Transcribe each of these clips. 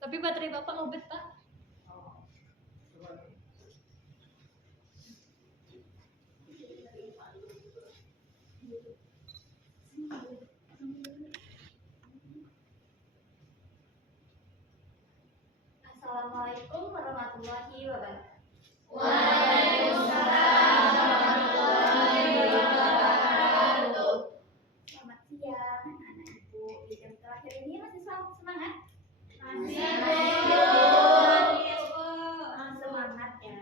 Tapi baterai Bapak lowbat, Pak. Assalamualaikum warahmatullahi wabarakatuh. Waalaikumsalam warahmatullahi wabarakatuh. Selamat siang anak-anak ibu. Di jam terakhir ini masih semangat? Masih. Semangat ya.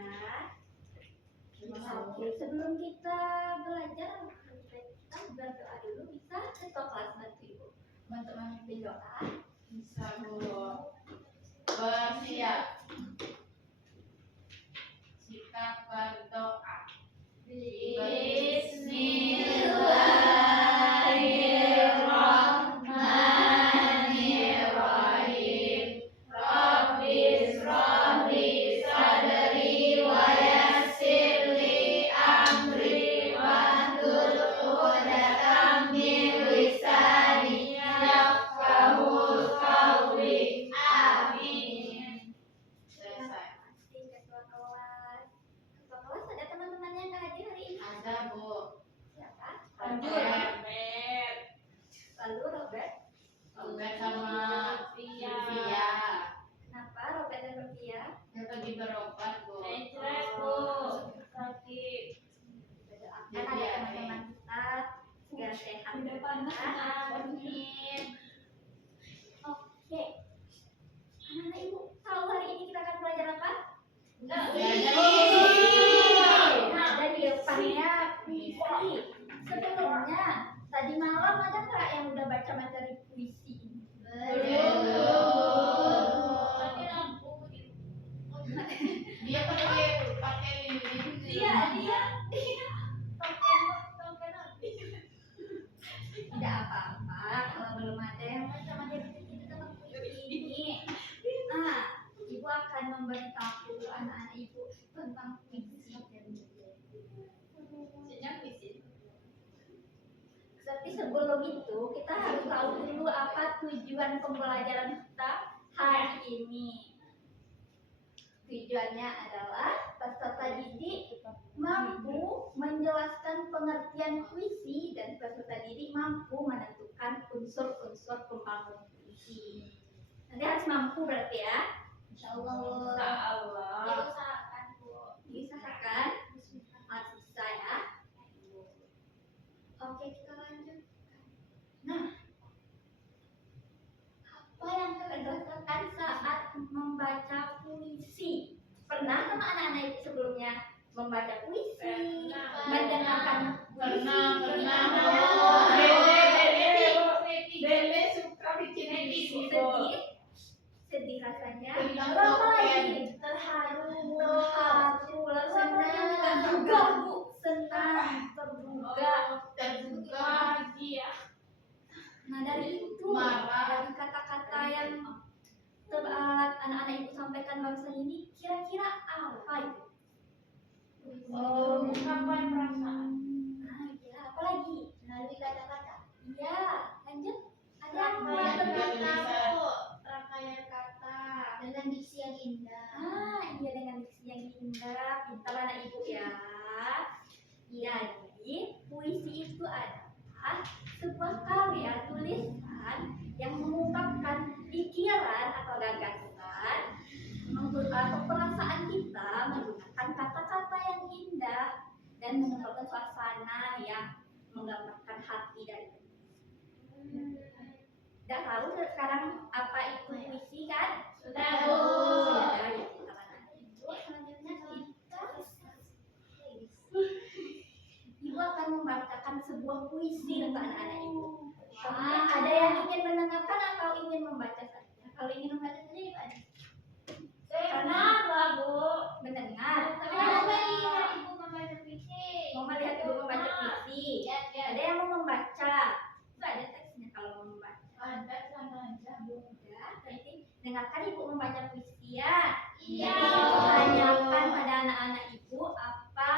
Oke, sebelum kita belajar, kita berdoa dulu. Bisa ketua kelas bantu ibu untuk memimpin doa. Bisa, Bu. Bersiap. Sikap berdoa. Bismillahirrahmanirrahim. Rabbis rabbi sadri wa yassir li amri wahlul 'uqdatam min lisani yafqahu qawli. Amin. Selesai. Masih ketua kelas. Ketua kelas ada teman-temannya yang hadir hari ini? Ada, Bu. Siapa? Robert. Lalu Robert. Robert sama Sylvia. Kenapa Robert dan Sofia? Dia pergi berobat, Bu. Sakit. Kan ada teman-teman kita segera sehat. Udah panas, Amin. Oke. Anak-anak ibu tahu hari ini kita akan belajar apa? Nah, dari depannya puisi. Sebelumnya tadi malam ada nggak yang udah baca materi puisi? Dia pakai lilin. Dia tidak apa-apa kalau belum ada yang baca materi puisi tentang puisi ini. Nah, ibu akan memberitahu anak-anak ibu tentang puisi. Tapi sebelum itu kita harus tahu dulu apa tujuan pembelajaran kita hari ini. Tujuannya adalah peserta didik mampu menjelaskan pengertian puisi dan peserta didik mampu menentukan unsur-unsur pembangun puisi. Nanti harus mampu berarti ya. Insyaallah. Diusahakan, Bu. Diusahakan. Harus bisa ya. Oke, kita lanjut. Nah, apa yang kalian rasakan saat membaca puisi? Pernah sama anak-anak itu sebelumnya membaca puisi? Mendengarkan puisi? Dele suka bikin puisi, Bu. Sedih rasanya. Tentang Lalu apa topeng. lagi? Terharu. Lalu apa lagi? Terduga, Bu. Senang, terduga. Terduga. Nah, dari itu, Marah. dari kata-kata yang anak-anak ibu sampaikan barusan ini, kira-kira apa itu? Ungkapan perasaan. Nah, iya, apa lagi? Melalui kata-kata. Iya, lanjut. Ada yang mau Rangkaian berkata? kata. Rangkaian kata. Dengan diksi yang indah. Ah, iya, dengan diksi yang indah. Pintar anak ibu ya. Jadi, puisi itu adalah sebuah karya tulisan yang mengungkapkan pikiran atau gagasan atau perasaan kita menggunakan kata-kata yang indah dan mengungkapkan suasana yang menggambarkan hati dari kita. Udah tahu sekarang apa itu puisi kan? Sudah, Ya, Bu. ya, kita selanjutnya Ibu akan membacakan sebuah puisi untuk anak-anak ibu. Kemudian ada yang ingin mendengarkan atau ingin membaca saja? Kalau ingin membaca saja ibu ada. Karena Bu mendengar. Tapi ada melihat ibu membaca puisi. Mau melihat ibu membaca puisi. Ada yang mau membaca. Itu ada teksnya kalau mau membaca. Ada sama aja, Bu. Ya, berarti dengarkan ibu membaca puisi ya. Iya. Jadi ibu tanyakan pada anak-anak ibu apa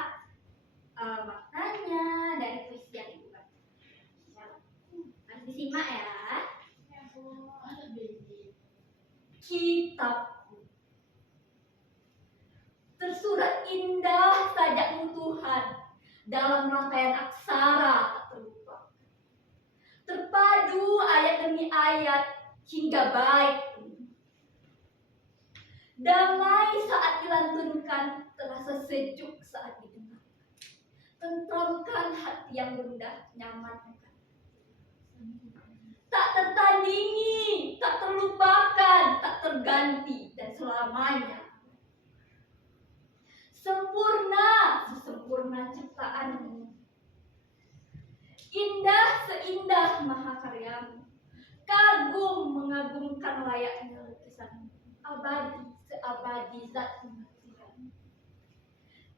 maknanya dari puisi yang ibu baca. Harus disimak ya. Ada baby. kitabku. Tersurat indah sajakmu Tuhan dalam rangkaian aksara tak terlupa. Terpadu ayat demi ayat hingga bait. Damai saat dilantunkan, terasa sejuk saat didengar. Tentramkan hati yang rendah, nyaman. Tak tertandingi, tak terlupakan, tak terganti, dan selamanya. Sempurna, sesempurna ciptaanmu. Indah seindah mahakaryamu. Kagum mengagumkan layaknya lukisanmu. Abadi seabadi zat pengabdianmu.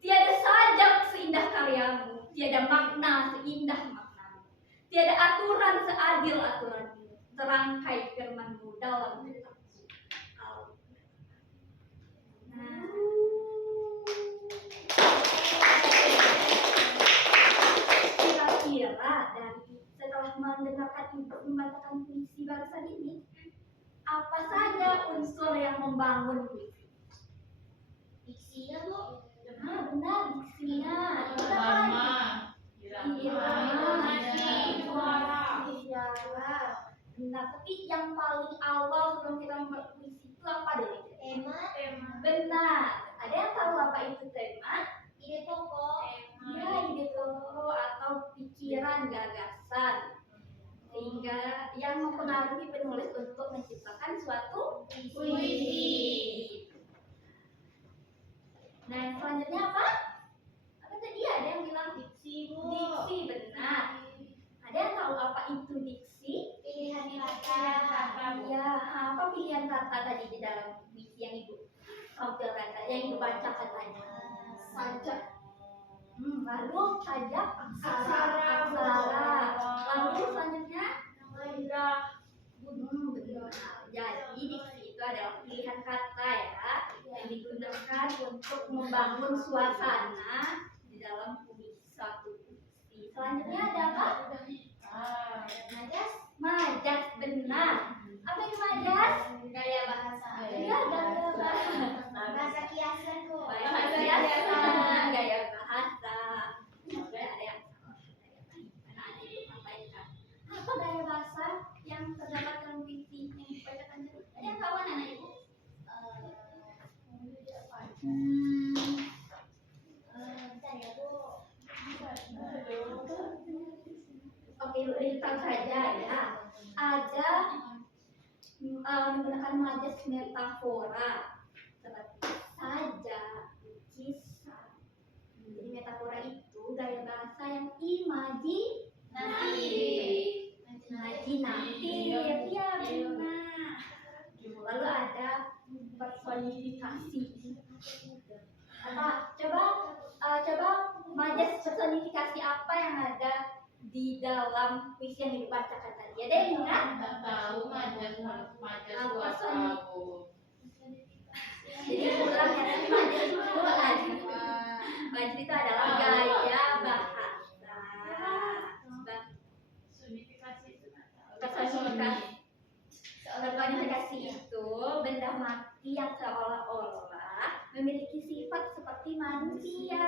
Tiada sajak seindah karyamu, tiada makna seindah maknamu, tiada aturan seadil aturanmu, terangkai firmanmu dalam kitabmu. Nah, kira-kira dari setelah mendengarkan ibu membacakan puisi barusan ini, apa saja unsur yang membangun puisi? Diksinya, Bu. Nah, benar, diksinya. Irama. Irama, Suara. suara. Benar, tapi yang paling awal sebelum kita membuat puisi itu apa dulu? Tema. Benar. Ada yang tahu apa itu tema? Ide pokok. Ya, ide pokok atau pikiran gagasan. Sehingga yang mempengaruhi penulis untuk menciptakan suatu puisi. Nah, yang selanjutnya apa? Apa tadi ada yang bilang Diksi, Bu. diksi, benar. Ada yang tahu apa itu diksi? Pilihan kata. Ya, apa pilihan kata tadi di dalam puisi yang ibu tampilkan, yang ibu bacakan tadi? Sajak. Lalu sajak, aksara. Lalu selanjutnya? Indah. Benar. Jadi diksi itu adalah pilihan kata ya yang digunakan untuk membangun suasana di dalam suatu puisi. Selanjutnya ada apa? Majas, benar. Apa itu majas? Gaya bahasa. Ya, gaya bahasa. Bahasa kiasan, Bu. Bahasa kiasan, gaya bahasa. Ada yang apa gaya bahasa yang terdapat dalam puisi yang dibacakan tadi? Ada yang tahu anak ibu? Bentar ya, Bu. Oke, lihat saja ya. Ada menggunakan majas metafora seperti saja, kisah. Jadi metafora itu gaya bahasa yang imajinatif, ya benar. Lalu ada personifikasi. Coba majas personifikasi apa yang ada di dalam puisi yang dibacakan tadi? Ada yang ingat? Nggak tahu majas Apa buat soni? tahu. Jadi ulang ya, tapi majas itu ada. Majas itu adalah gaya bahasa. Personifikasi itu nggak tahu. Personifikasi itu benda mati yang seolah-olah memiliki sifat seperti manusia.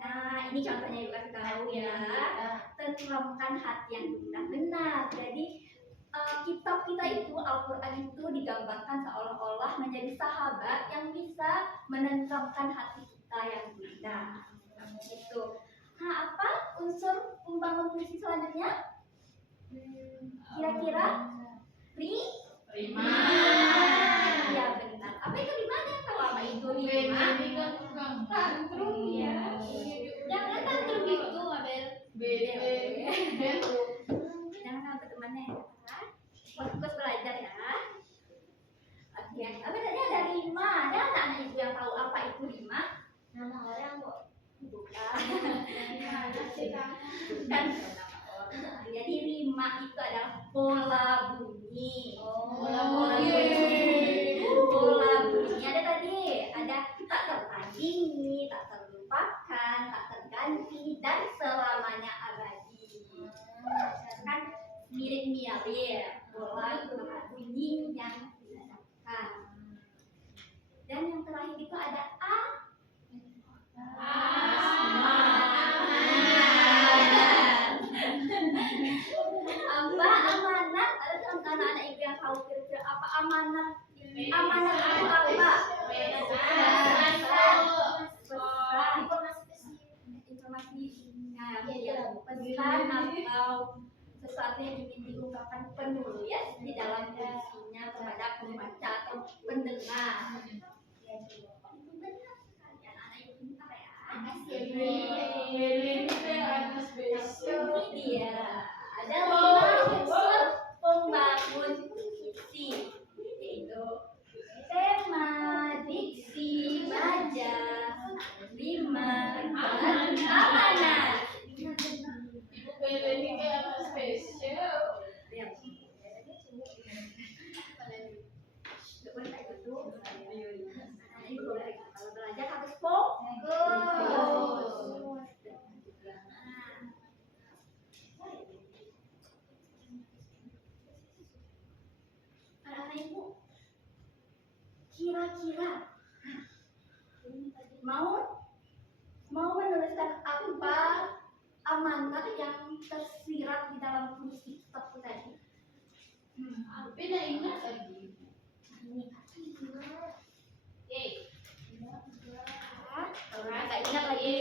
Nah, ini contohnya juga kita tahu ya. Tentramkan hati yang benar. Jadi kitab kita itu, Al-Quran itu digambarkan seolah-olah menjadi sahabat yang bisa menentramkan hati kita yang benar. Itu. Nah, apa unsur pembangun puisi selanjutnya? Kira-kira? Rima. Ya benar. Apa itu rimanya? Tahu apa itu rima? Ini kan tukang Tantrum ya. Jangan tantrum gitu, Abel. Jangan sama temannya ya. Fokus belajar ya. Oke, apa tadi ada rima? Ada anak ibu yang tahu apa itu rima? Nama orang, Bu. Bukan. Gimana sih, Kang? Bukan nama orang. Jadi rima itu adalah pola bunyi. Pola bunyi. Ada tadi, ada tak tertandingi, tak terlupakan, tak terganti, dan selamanya abadi. Kan mirip-mirip pola bunyi yang tidak dapat tahu kira-kira apa amanat? Amanat itu apa? Informasi pesan atau sesuatu yang ingin diungkapkan penulis di dalam puisinya kepada pembaca atau pendengar. Itu benar sekali, anak-anak yang pintar ya. Ini dia ada 5 unsur pembangun puisi, yaitu tema, diksi, baja, rima, dan amanat. Kalau belajar harus fokus. Anak-anak ibu, kira-kira mau menuliskan apa amanat yang tersirat di dalam puisi kitabku tadi? Kalau nggak ingat lagi,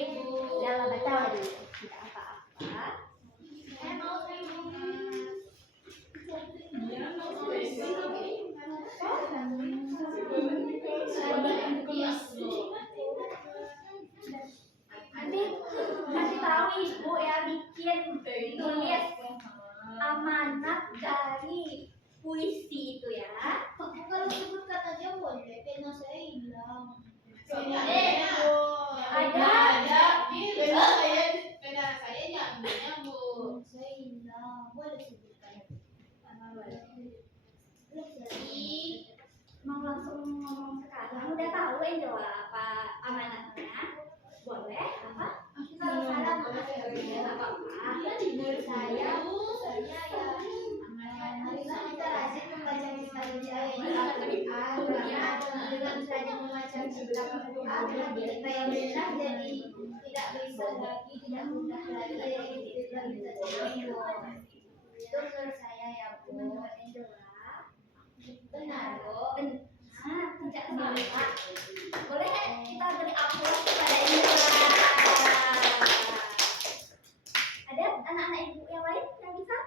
jangan baca lagi. Tidak apa-apa. Nanti kasih tahu ibu ya, bikin tulis amanat dari puisi itu ya. Kalau sebut kata aja boleh, pena saya hilang. Saya hilang, boleh sebutkan. Mau langsung ngomong sekarang, udah tahu Angel apa amanatnya? Boleh? Apa? Kalau salah maaf ya. Nggak apa-apa. Saya ya marilah kita rajin membaca kitab Al-Quran dengan rajin membaca kitab Al-Quran kita yang benar jadi tidak bisa lagi tidak mudah lagi tidak bisa tertipu. Itu menurut saya ya Bu. Benar Bu. Tidak salah. Boleh kita beri aplaus kepada Indra. Ada anak-anak ibu yang lain yang bisa?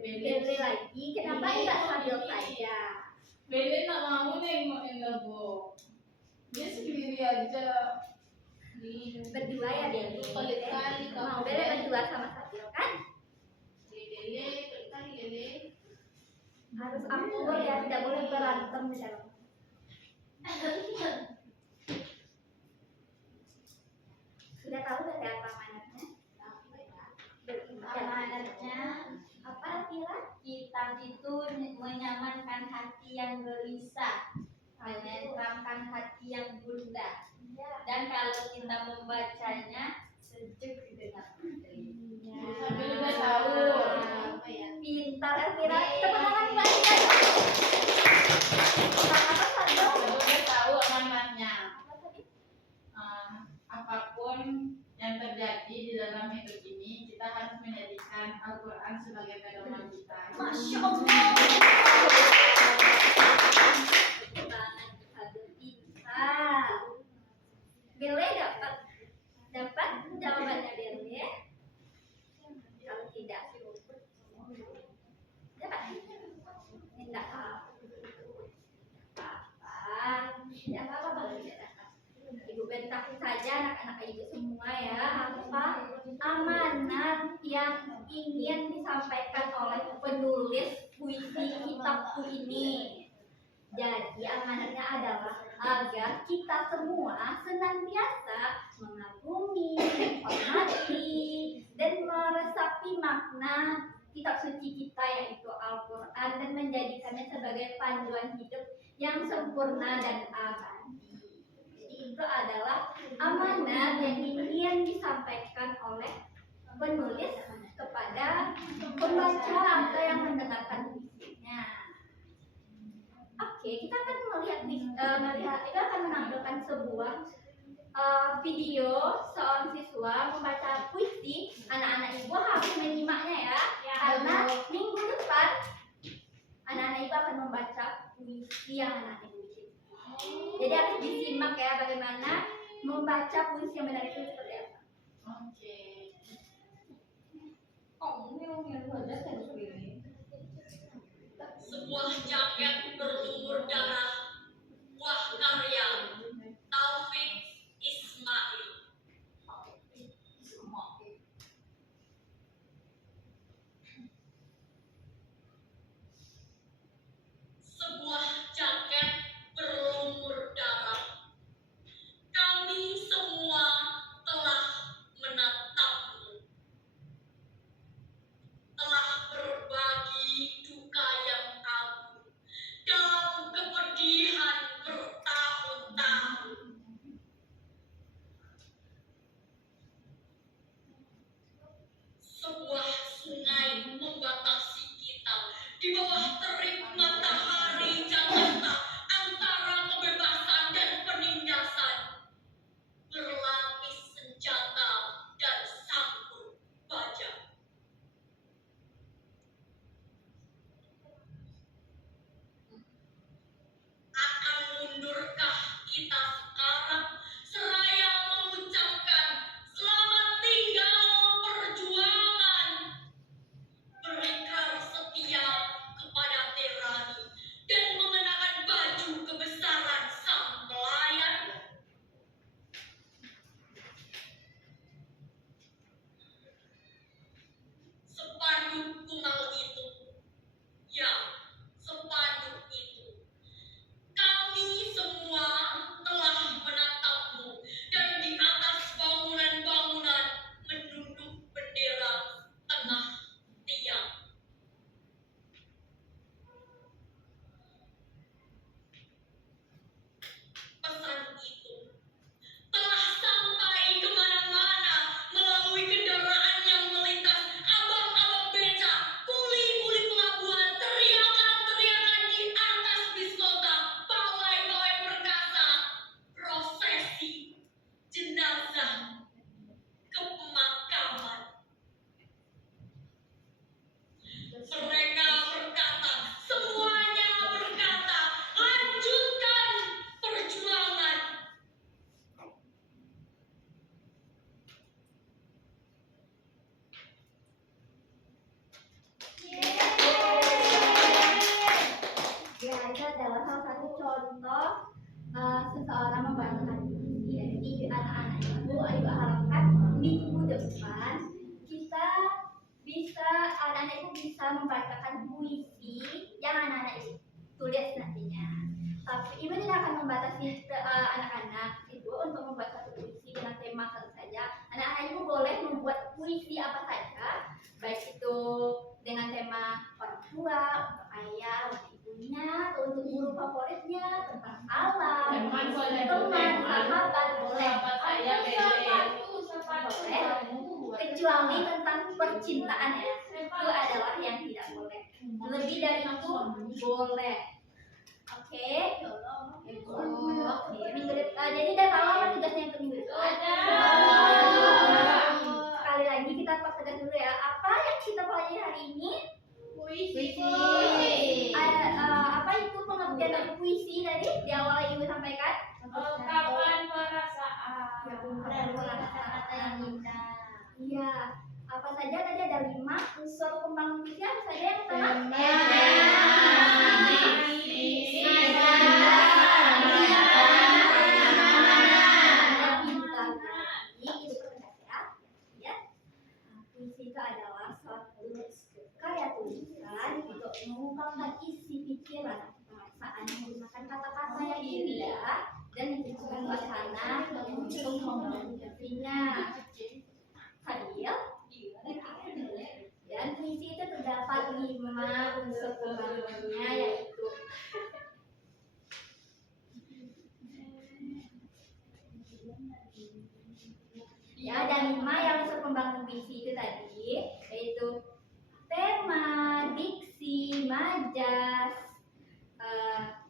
Beli lagi. Kenapa tidak sambil saja? Berdua ya Beli. Mau Beli berdua sama Sabil kan? Harus akur ya, tidak boleh berantem di dalam. Sudah tahu dari apa amanatnya? Amanatnya Apa Tira? kitab itu menyamankan hati yang gelisah, menenteramkan hati yang gundah, dan kalau kita membacanya sejuk didengar putri. Pintar Elvira. Tepuk tangan buat Tira. Apa Sabil? Udah tahu amanatnya. Apa tadi? Apapun yang terjadi di dalam hidup ini, kita harus menjadikan Al-Quran sebagai pedoman kita. Masya Allah. Banget Sabil pintar. Bele dapat jawabannya Bele. Kalau tidak dapat. Tidak apa-apa. Tidak apa-apa kalau tidak dapat. Ibu bentakin saja anak-anak ibu semua ya. Apa amanat yang ingin disampaikan oleh penulis puisi kitabku ini? Jadi amanatnya adalah agar kita semua senantiasa mengagumi, menghormati, dan meresapi makna kitab suci kita yaitu Al-Quran dan menjadikannya sebagai panduan hidup yang sempurna dan abadi. Jadi itu adalah amanat yang ingin disampaikan oleh penulis kepada pembaca atau yang mendengarkan puisinya. Oke, kita akan kita akan menampilkan sebuah video seorang siswa membaca puisi. Anak-anak ibu harus menyimaknya ya, karena minggu puisi yang anaknya bikin. Jadi harus disimak ya bagaimana membaca puisi yang benar itu seperti apa. Oke. Sebuah jaket berlumur darah, buah karya Taufik Ismail. Sebuah jaket berlumur darah, kami semua telah menatapmu, telah berbagi duka yang agung dalam kepedihan bertahun-tahun. Sebuah sungai membatasi kita di bawah terik matahari Jakarta, antara kebebasan dan penindasan, berlapis senjata dan sangkur baja. Akan mundurkah kita sekarang seraya mengucapkan selamat tinggal perjuangan, berikrar setia kepada tirani dan mengenakan baju kebesaran sang pelayan? Spanduk tunggal itu, ya, spanduk itu, kami semua telah menatapmu, dan di atas bangunan-bangunan menunduk bendera tengah tiang. Pesan itu telah sampai kemana-mana melalui kendaraan yang melintas, abang-abang beca, kuli-kuli pelabuhan, teriakan-teriakan di atas bis kota, pawai-pawai perkasa, prosesi jenazah ke pemakaman. Mereka berkata, semuanya berkata, lanjutkan perjuangan. Ya, itu adalah salah satu contoh seseorang membacakan puisi. Jadi anak-anak ibu, ayo harapkan minggu depan kita bisa anak-anak ibu bisa membacakan puisi yang anak-anak ibu tulis nantinya. Tapi ibu tidak akan membatasi anak-anak ibu untuk membuat satu puisi dengan tema satu saja. Anak-anak ibu boleh membuat puisi apa saja, baik itu dengan tema orang tua, untuk ayah, untuk ibunya, atau untuk guru favoritnya, tentang alam, Teman boleh, teman, boleh. sahabat, boleh. Sahabat saya Boleh. Kecuali tentang percintaan ya, itu adalah yang tidak boleh. Lebih dari itu boleh. Oke. Oke, minggu depan. Jadi udah tahu apa tugasnya untuk minggu depan? Sekali lagi kita pertegas dulu ya. Apa yang kita pelajari hari ini? Puisi. Apa itu pengertian dari puisi tadi di awal ibu sampaikan? Ungkapan perasaan. Ya, Dan kata-kata yang indah. Iya. Apa saja tadi ada 5 unsur pembangun puisi, apa saja yang pertama? Puisi itu adalah suatu karya tulisan untuk mengungkapkan isi pikiran atau perasaan menggunakan kata-kata yang indah dan menciptakan suasana untuk membangun puisinya. Hadir. Dan puisi itu terdapat 5 unsur pembangunannya, yaitu ya, ada 5 yang unsur pembangun puisi itu tadi, yaitu tema, diksi, majas,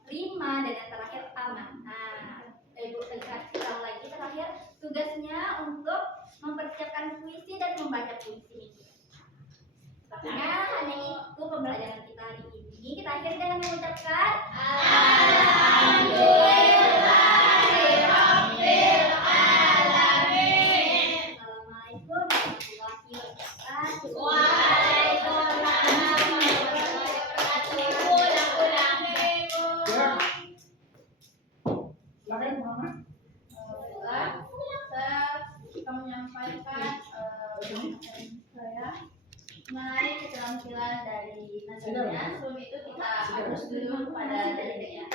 rima, dan yang terakhir amanah. Ibu kasih tahu lagi terakhir tugasnya untuk mempersiapkan puisi dan membaca puisi. Sepertinya hanya itu pembelajaran kita hari ini. Kita akhiri dengan mengucapkan Alhamdulillahirobbilalamin. Assalamualaikum warahmatullahi wabarakatuh. Waalaikumsalam warahmatullahi wabarakatuh. Ulang-ulang, Ibu. Silakan Muhammad. Saya akan menyampaikan saya mengenai keterampilan dari nasionalnya. Sebelum itu kita harus dulu pada dirinya.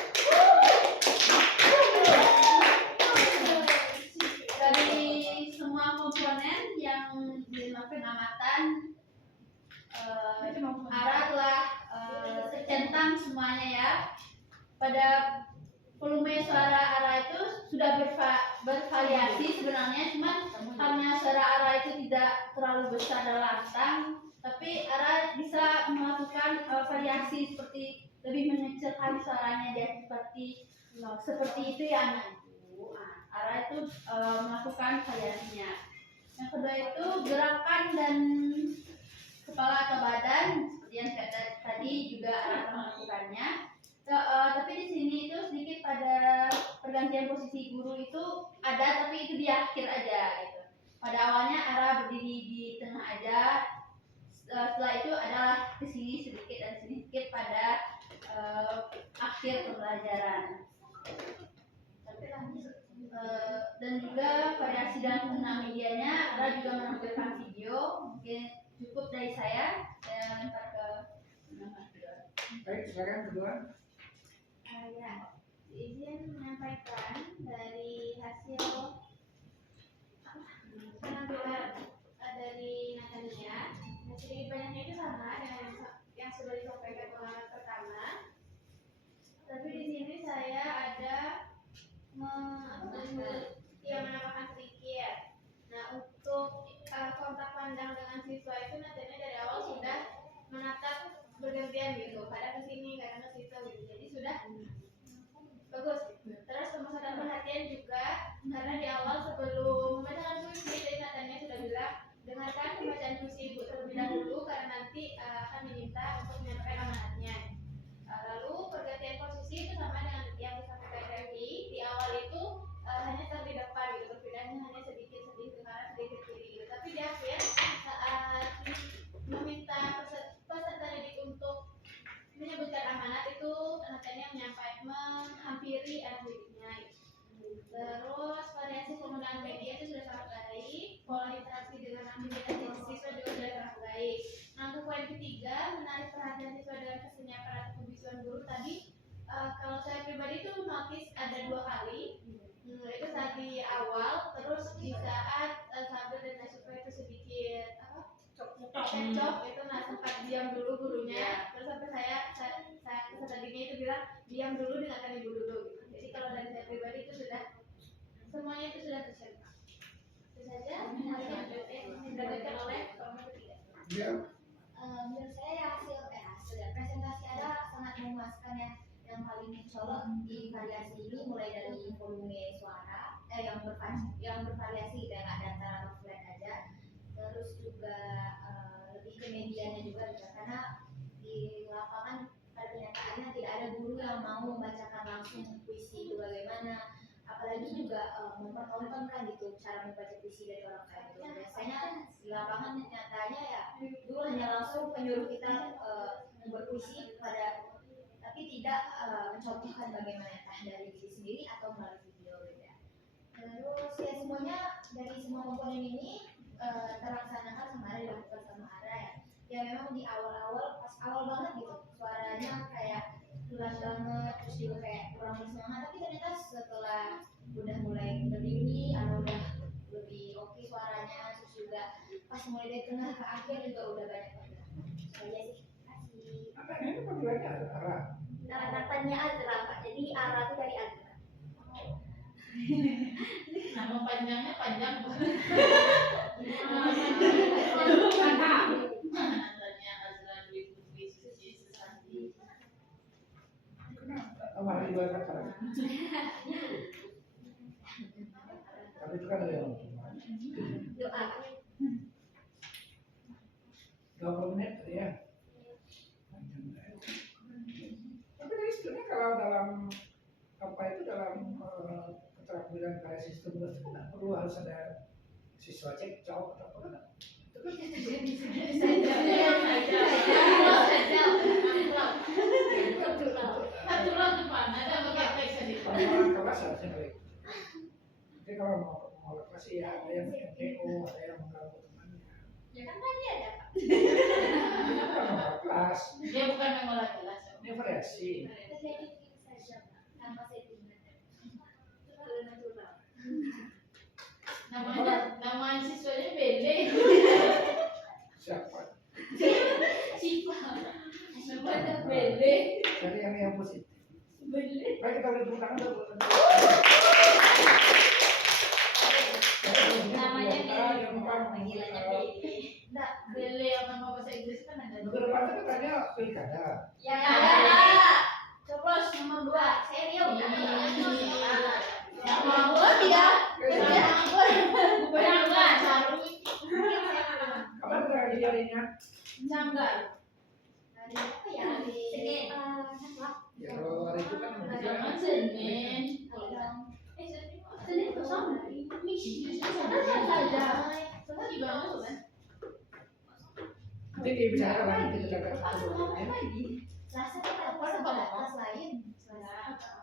Dari semua komponen yang dimakan amatan, Ara telah tercentang semuanya ya. Pada volume suara Ara itu sudah bervariasi sebenarnya, cuman karena suara Ara itu tidak terlalu besar dan lantang, tapi Ara bisa melakukan variasi seperti lebih mengecilkan suaranya dia seperti itu ya. Ara itu melakukan variasinya. Yang kedua itu gerakan dan kepala atau badan seperti yang tadi juga Ara melakukannya. Tapi di sini itu sedikit pada pergantian posisi guru itu ada, tapi itu di akhir aja gitu. Pada awalnya Ara berdiri di tengah aja, setelah itu adalah di sini sedikit dan sini sedikit pada akhir pembelajaran. Dan juga variasi dan penggunaan medianya, Ara juga menampilkan video. Mungkin cukup dari saya lempar ke Baik, silakan kedua. Ya, izin menyampaikan dari hasil penampilan dari Natania. Sedikit banyaknya itu sama dengan yang sudah disampaikan pengalaman pertama. Tapi di sini saya ada menambahkan sedikit. Nah, untuk kontak pandang dengan siswa itu Natania dari awal sudah menatap bergantian gitu, kadang ke sini kadang ke situ gitu, jadi sudah bagus. Terus pemusatan perhatian juga karena di awal sebelum membacakan puisi jadi Natania sudah bilang dengarkan pembacaan puisi ibu terlebih dahulu karena nanti akan diminta untuk menyampaikan amanatnya. Lalu pergantian posisi itu sama dengan yang disampaikan tadi. Di awal itu hanya di depan gitu, perbedaannya hanya sedikit karena sedikit kiri gitu. Tapi di akhir saat meminta peserta didik untuk menyebutkan amanat itu Natania menghampiri anak didiknya. Terus variasi penggunaan media itu sudah sangat baik, pola interaksi dengan aktivitas siswa juga sudah sangat baik. Nah, untuk poin ketiga, menarik perhatian siswa dengan kesenyapan atau kebisuan guru tadi. Kalau saya pribadi itu notice ada 2 kali. Itu saat di awal, terus di saat Sabel dan Nasuka itu sedikit cocok itu sempat diam dulu gurunya. Terus sampai saya tadinya itu bilang diam dulu dengarkan ibu dulu gitu. Jadi kalau dari saya pribadi itu sudah semuanya itu sudah tercermin. Itu saja hasil yang didapatkan oleh kelompok ketiga. Ya. Menurut saya hasil presentasi ada sangat memuaskan ya. Yang paling mencolok di variasi ini mulai dari volume suara yang bervariasi gitu ya, nggak ada antara flat aja. Terus juga lebih ke medianya juga gitu. Karena di lapangan pada kenyataannya tidak ada guru yang mau membacakan langsung puisi itu bagaimana, apalagi juga mempertontonkan gitu cara membaca puisi dari orang lain itu. Biasanya di lapangan nyatanya ya guru hanya langsung menyuruh kita berpuisi tapi tidak mencontohkan bagaimana entah dari diri sendiri atau melalui video gitu ya. Terus ya semuanya dari semua komponen ini terlaksanakan sama dilakukan sama Ara ya. Ya memang di awal-awal pas awal banget gitu suaranya kayak pelan banget, terus juga kayak kurang bersemangat, tapi ternyata setelah udah mulai berdiri Ara udah lebih oke suaranya, terus juga pas mulai dari tengah ke akhir juga udah banyak banget. Saya sih kasih Apa ini panggilannya Ara? Natanya Azra Pak, jadi Ara itu dari Azra. nama panjangnya panjang banget. Namanya Azra Dwi Putri Suci Susanti. Kenapa? Nomor 2 sekarang. Tapi itu kan ada yang Doa. 20 menit ya. kalau dalam apa itu dalam keterampilan kayak sistem itu kan nggak perlu harus ada siswa cekcok atau apa kan. Itu kan orang kelas harusnya baik. Jadi kalau mau lepas sih ya ada yang MTO, ada yang mengganggu temannya. Ya kan tadi ada Pak. Itu kan mau kelas, Dia bukan mengolah kelas. ini variasi. Terjadi begini saja Pak, tanpa settingan. Natural. Nama siswanya Bele. Siapa? Siapa? Namanya Bele. Cari yang positif. Bele. Baik kita beri tepuk tangan dulu. Namanya panggilannya Baby. Enggak, Bele yang nama bahasa Inggris kan ada Minggu depan itu katanya pilkada. Ya, Coblos nomor 2. serius. Yang mau dia. Kapan kita dijadinya? Canggar. Hari apa ya? Senin. Ya kalau hari itu kan Jangan Senin. Senin kosong. Saja. Semua juga masuk kan? nanti dibicarakan lagi kita jaga Apa lagi? Selasa kita kelas lain.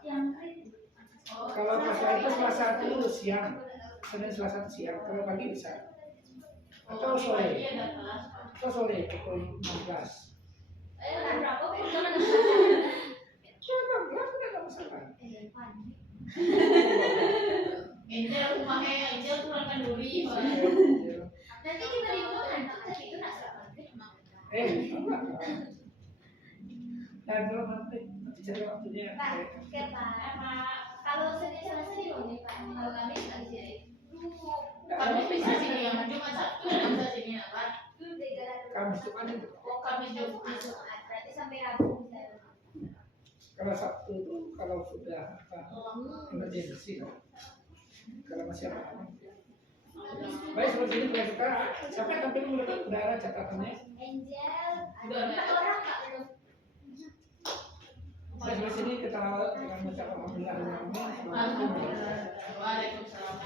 Yang kritis. Kalau kelas lain itu Selasa itu siang, Senin Selasa itu siang. Kalau pagi bisa. Atau sore. Atau sore pukul 16. Berapa pun jangan. Coba belas udah nggak masalah. Angel rumahnya Angel kurang kenduri. Nanti kita di rumah nanti itu nak serap maghrib. Enggak. Nah, belum nanti cari waktunya. Pak, oke Pak. Kalau Senin Selasa di rumah Pak, kalau Kamis lagi sini. Kami bisa sini yang Jumat Sabtu bisa sini apa? Kamis Jumat itu. Oh kami Jumat. Berarti sampai Rabu bisa. Kalau Sabtu itu kalau sudah emergency kan. Kalau masih apa? Baik seperti ini boleh kita sampai tampil minggu depan udah ada catatannya. Angel, Udah ada. 4 orang Kak belum. Saya di sini kita dengan mengucapkan alhamdulillah. Alhamdulillah. Waalaikumsalam.